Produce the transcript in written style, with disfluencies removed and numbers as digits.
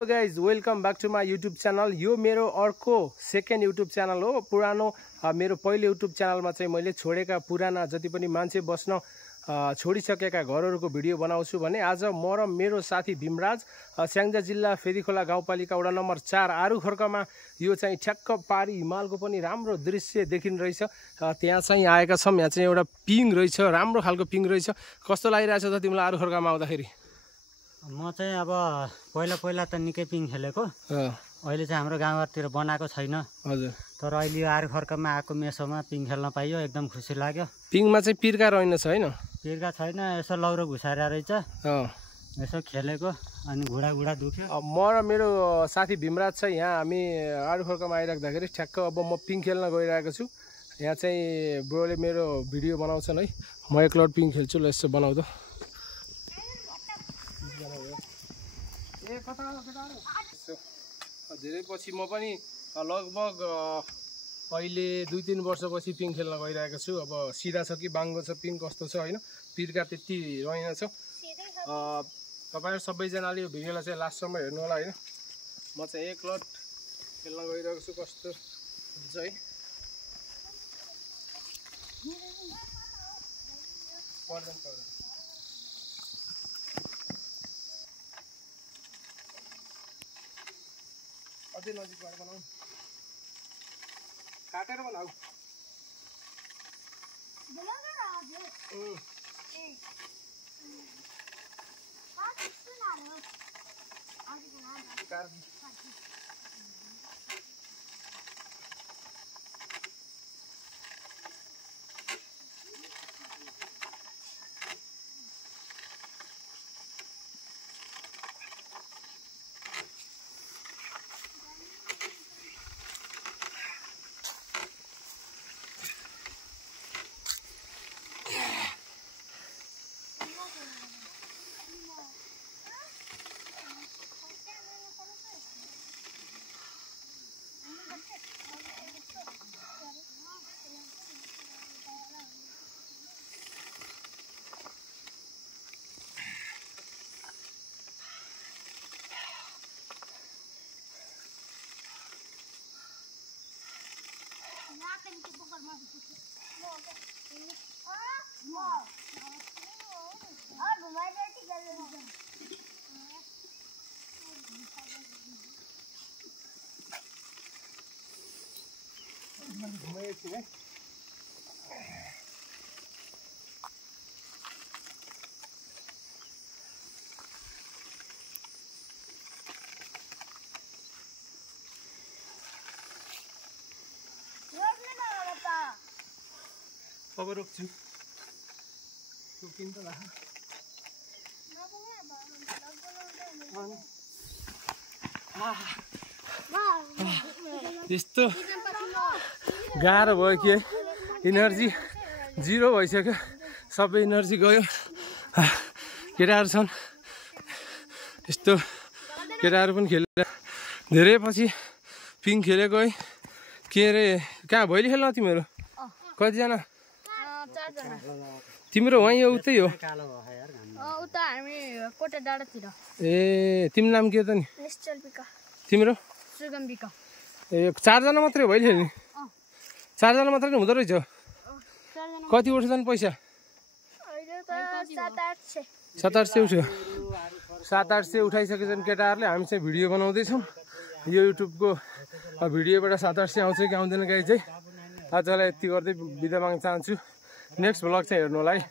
Hello guys, welcome back to my YouTube channel. यो मेरो अर्को सेकेन्ड YouTube च्यानल हो। पुरानो मेरो पहिलो YouTube च्यानलमा चाहिँ मैले छोडेका पुराना जति पनि मान्छे बस्न छोडिसकेका घरहरूको भिडियो बनाउँछु भने आज म र मेरो साथी भीमराज स्याङ्जा जिल्ला फेदीखोला गाउँपालिका वडा नम्बर 4 आरुखर्कमा यो चाहिँ ठ्याक्क पारी हिमालको पनि राम्रो दृश्य देखिन रहेछ। त्यहाँ चाहिँ आएका छौं। यहाँ चाहिँ एउटा पिङ रहेछ, राम्रो खालको पिङ रहेछ। कस्तो लागिरहेछ त तिमीलाई आरुखर्कमा आउँदाखेरि? म चाहिँ अब पहिला त निकै पिङ खेलेको। अहिले चाहिँ हाम्रो गाउँतिर बनाएको छैन। हजुर। तर अहिले यो आरुखर्कमा आएको मेसोमा पिङ खेल्न पाइयो, एकदम खुसी लाग्यो। पिङमा चाहिँ पिर्का रहेनछ हैन? पिर्का छैन, यसो लौरो घुसाएर रहेछ। यसो खेलेको अनि घुँडा दुख्यो। म र मेरो साथी भीमराज चाहिँ यहाँ हामी आरुखर्कमा आइराख्दाखेरि ठ्याक्क अब म पिङ खेल्न गइरहेको छु। यहाँ चाहिँ ब्रोले मेरो भिडियो बनाउँछन् है। म एकलट पिङ खेल्छु, ल यसो बनाउँदा धेरै पछि म पनि लगभग अहिले 2-3 वर्षपछि पिङ खेल्न गइरहेको छु। अब सिधा छ कि बाङ्गो छ, पिङ कस्तो छ हैन, पिर्का त्यति रहेनछ। तपाईहरु सबैजनाले यो भिडियोलाई चाहिँ लास्टसम्म हेर्नु होला हैन। म चाहिँ एक लट खेल्न गइरहेको छु, कस्तो हुन्छ है। अझै नजिकबाट बनाऊ, काटेर बनाऊ। अब रोक्छु रोकिन्छ ला यस्तो गाह्रो भयो कि एनर्जी जिरो भइसक्यो, सबै एनर्जी गयो। केटाहरू छन् यस्तो, केटाहरू पनि खेलेर धेरै पछि पिङ खेलेको है। के अरे कहाँ भैली खेल्न तिमीहरू कतिजना? तिम्रो वहीँ हो उतै हो? उता हामी कोटा डाँडातिर। ए तिम्रो नाम के हो त नि? तिम्रो? सुगम्बिका। ए 4 जना मात्रै भइल खेल्ने? 4 जना मात्रै हुँदो रहेछ? कति उठ्दैन पैसा? 700-800 उठ्यो। 700-800 उठाइसकेछन् केटाहरूले। हामी चाहिँ भिडियो बनाउँदैछौँ। यो युट्युबको भिडियोबाट 700-800 आउँछ कि आउँदैन गाई चाहिँ आजलाई यति गर्दै बिदा माग्न चाहन्छु। नेक्स्ट भ्लग चाहिँ हेर्नु होला है।